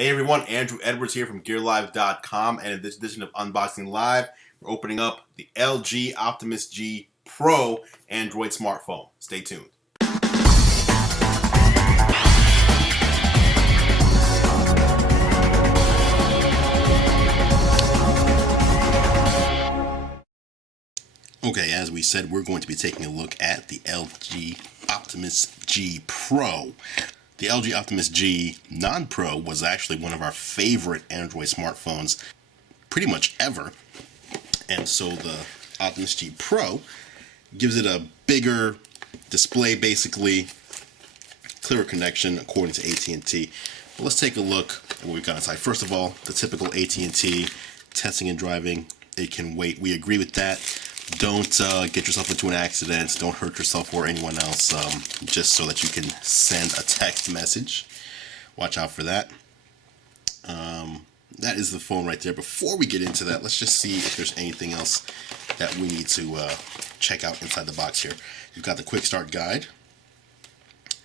Hey everyone, Andrew Edwards here from GearLive.com, and in this edition of Unboxing Live, we're opening up the LG Optimus G Pro Android smartphone. Stay tuned. Okay, as we said, we're going to be taking a look at the LG Optimus G Pro. The LG Optimus G Non-Pro was actually one of our favorite Android smartphones pretty much ever. And so the Optimus G Pro gives it a bigger display, basically, clearer connection according to at&t. But let's take a look at what we've got inside. First of all, the typical at&t, testing and driving, it can wait. We agree with that. Don't get yourself into an accident. Don't hurt yourself or anyone else just so that you can send a text message. Watch out for that. That is the phone right there. Before we get into that, let's just see if there's anything else that we need to check out inside the box here. You've got the quick start guide.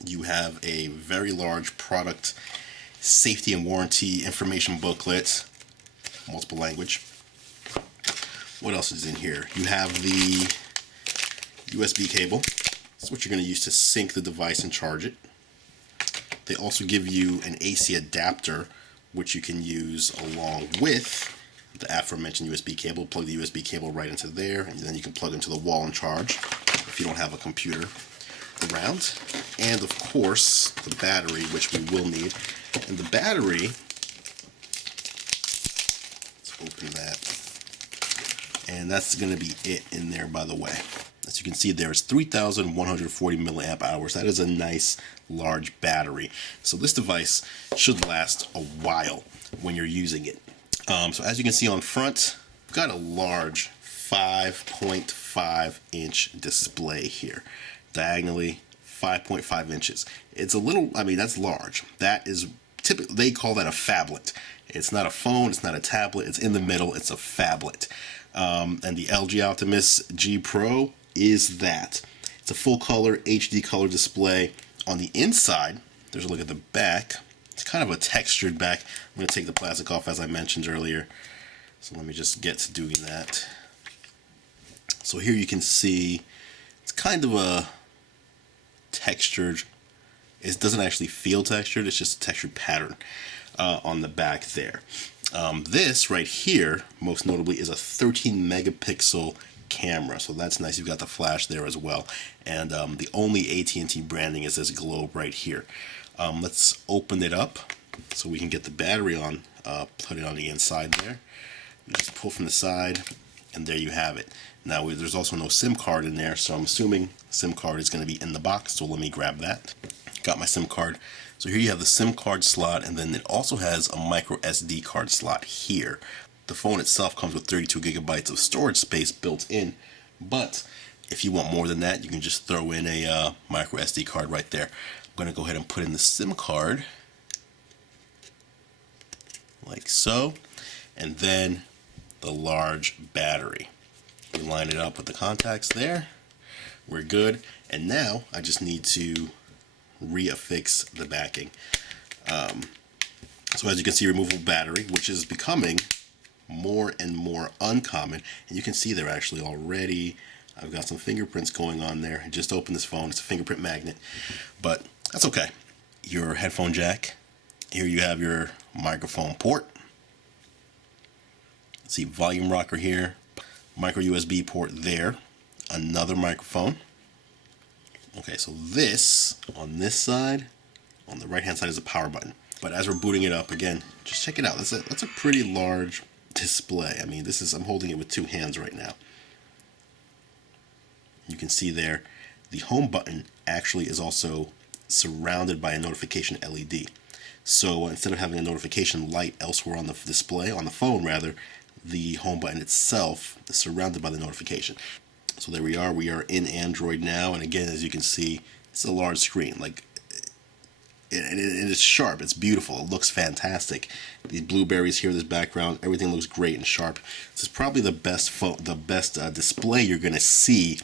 You have a very large product safety and warranty information booklet, multiple language. What else is in here? You have the USB cable. That's what you're going to use to sync the device and charge it. They also give you an AC adapter, which you can use along with the aforementioned USB cable. Plug the USB cable right into there, and then you can plug into the wall and charge if you don't have a computer around. And of course, the battery, which we will need. And the battery, let's open that. And that's going to be it in there, by the way. As you can see, there is 3,140 milliamp hours. That is a nice large battery. So this device should last a while when you're using it. So as you can see on front, we've got a large 5.5 inch display here. Diagonally 5.5 inches. It's a little, I mean, that's large. That is typically, they call that a phablet. It's not a phone, it's not a tablet, it's in the middle, it's a phablet. And the LG Optimus G Pro is that. It's a full color HD color display. On the inside, there's a look at the back. It's kind of a textured back. I'm going to take the plastic off as I mentioned earlier. So let me just get to doing that. So here you can see it's kind of a textured, it doesn't actually feel textured, it's just a textured pattern on the back there. This right here, most notably, is a 13 megapixel camera, so that's nice. You've got the flash there as well, and the only at&t branding is this globe right here. Let's open it up so we can get the battery on, put it on the inside there. You just pull from the side, and there you have it. Now there's also no SIM card in there, so I'm assuming SIM card is going to be in the box, so let me grab that. Got my SIM card. So here you have the SIM card slot, and then it also has a micro SD card slot here. The phone itself comes with 32 gigabytes of storage space built in, but if you want more than that, you can just throw in a micro SD card right there. I'm going to go ahead and put in the SIM card, like so, and then the large battery. We line it up with the contacts there. We're good, and now I just need to reaffix the backing. So as you can see, removable battery, which is becoming more and more uncommon, and you can see there actually already I've got some fingerprints going on there. I just opened this phone, it's a fingerprint magnet, but that's okay. Your headphone jack, here you have your microphone port. Let's see, volume rocker here, micro USB port there, another microphone. Okay, so this, on this side, on the right hand side is a power button. But as we're booting it up, again, just check it out. That's a pretty large display. I mean, I'm holding it with two hands right now. You can see there, the home button actually is also surrounded by a notification LED. So instead of having a notification light elsewhere on the display, on the phone rather, the home button itself is surrounded by the notification. So there we are in Android now, and again, as you can see, it's a large screen. Like, and it is sharp, it's beautiful, it looks fantastic. These blueberries here, this background, everything looks great and sharp. This is probably the best display you're going to see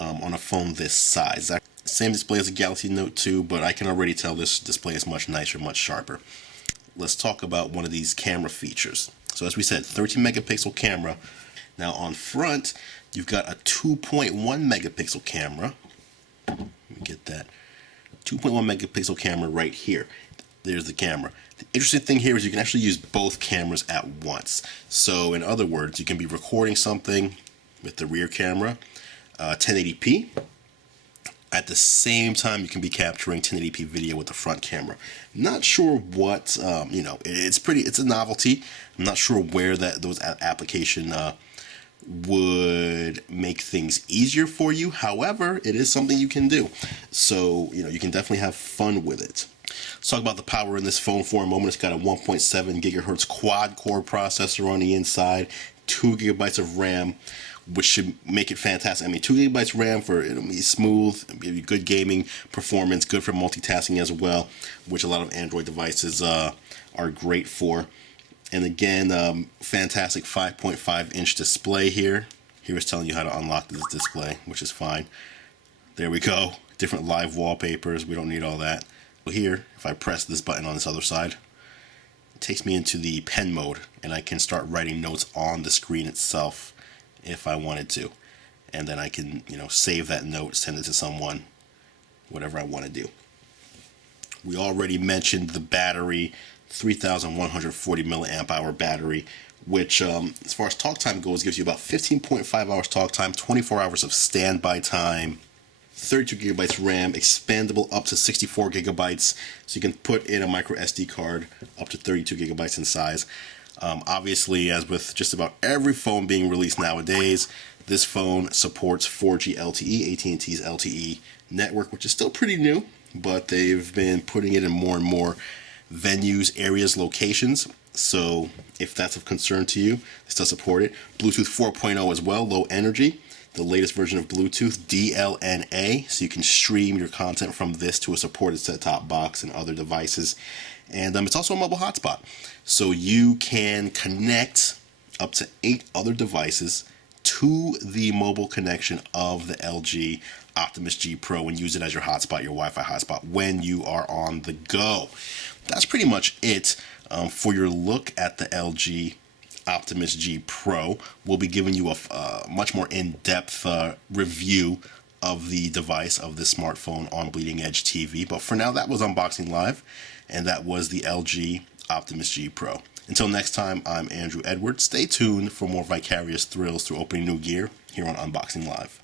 on a phone this size. Same display as a Galaxy Note 2, but I can already tell this display is much nicer, much sharper. let's talk about one of these camera features. So as we said, 13 megapixel camera. Now on front, you've got a 2.1 megapixel camera. Let me get that. 2.1 megapixel camera right here. There's the camera. The interesting thing here is you can actually use both cameras at once. So in other words, you can be recording something with the rear camera, 1080p. At the same time, you can be capturing 1080p video with the front camera. Not sure what, it's a novelty. I'm not sure where those application would make things easier for you. However, it is something you can do. So, you can definitely have fun with it. Let's talk about the power in this phone for a moment. It's got a 1.7 gigahertz quad-core processor on the inside, 2 gigabytes of RAM, which should make it fantastic. I mean, 2 gigabytes RAM it'll be smooth, it'll give you good gaming performance, good for multitasking as well, which a lot of Android devices are great for. And again, fantastic 5.5 inch display here. Here it's telling you how to unlock this display, which is fine. There we go. Different live wallpapers. We don't need all that. But here, if I press this button on this other side, it takes me into the pen mode, and I can start writing notes on the screen itself if I wanted to. And then I can, save that note, send it to someone, whatever I want to do. We already mentioned the battery, 3,140 milliamp hour battery, which as far as talk time goes, gives you about 15.5 hours talk time, 24 hours of standby time, 32 gigabytes RAM, expandable up to 64 gigabytes, so you can put in a micro SD card up to 32 gigabytes in size. Obviously, as with just about every phone being released nowadays, this phone supports 4G LTE, at&t's LTE network, which is still pretty new, but they've been putting it in more and more venues, areas, locations. So if that's of concern to you, this does support it. Bluetooth 4.0 as well, low energy. The latest version of Bluetooth, DLNA, so you can stream your content from this to a supported set-top box and other devices. And it's also a mobile hotspot, so you can connect up to 8 other devices to the mobile connection of the LG Optimus G Pro and use it as your hotspot, your Wi-Fi hotspot, when you are on the go. That's pretty much it for your look at the LG Optimus G Pro. We'll be giving you a much more in-depth review of the device, of this smartphone on Bleeding Edge TV. But for now, that was Unboxing Live, and that was the LG Optimus G Pro. Until next time, I'm Andrew Edwards. Stay tuned for more vicarious thrills through opening new gear here on Unboxing Live.